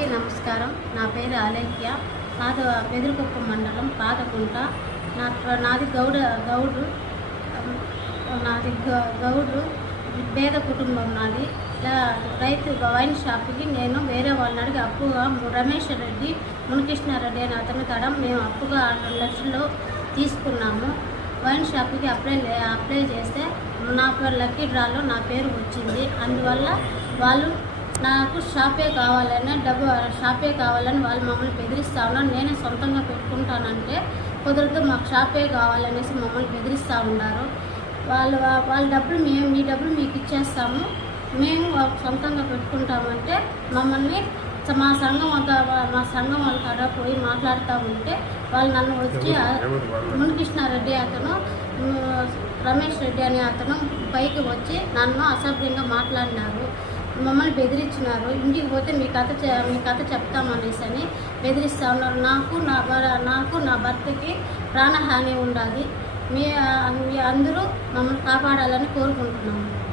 అందరికీ నమస్కారం. నా పేరు అలేఖ్య పాత బెదిరికొప్ప మండలం పాతకుంట నా నాది గౌడ గౌడు నాది గ- గౌడు పేద కుటుంబం నాది. ఇలా రైతు వైన్ షాప్కి నేను వేరే వాళ్ళని అడిగి అప్పుగా రమేష్ రెడ్డి మునికృష్ణారెడ్డి అని అతని తడం మేము అప్పుగా రెండు లక్షలు తీసుకున్నాము. వైన్ షాప్కి అప్లై అప్లై చేస్తే నా లక్కీ డ్రాలో నా పేరు వచ్చింది. అందువల్ల వాళ్ళు నాకు షాపే కావాలని డబ్బు షాపే కావాలని వాళ్ళు మమ్మల్ని బెదిరిస్తా ఉన్నారు. నేనే సొంతంగా పెట్టుకుంటానంటే కుదరదు మాకు షాపే కావాలనేసి మమ్మల్ని బెదిరిస్తూ ఉన్నారు. వాళ్ళు వాళ్ళ డబ్బులు మేము మీ డబ్బులు మీకు ఇచ్చేస్తాము. మేము సొంతంగా పెట్టుకుంటామంటే మమ్మల్ని మా సంఘం అంతా మా సంఘం వాళ్ళ కాడ పోయి మాట్లాడుతూ ఉంటే వాళ్ళు నన్ను వచ్చి మునికృష్ణారెడ్డి అతను రమేష్ రెడ్డి అనే అతను పైకి వచ్చి నన్ను అసభ్యంగా మాట్లాడినారు. మమ్మల్ని బెదిరించినారు ఇంటికి పోతే మీ కథ చె- మీ కథ చెప్తామనేసి అని బెదిరిస్తా ఉన్నారు. నాకు నా భర నాకు నా భర్తకి ప్రాణహాని ఉండాలి. మీ అందరూ మమ్మల్ని కాపాడాలని కోరుకుంటున్నాము.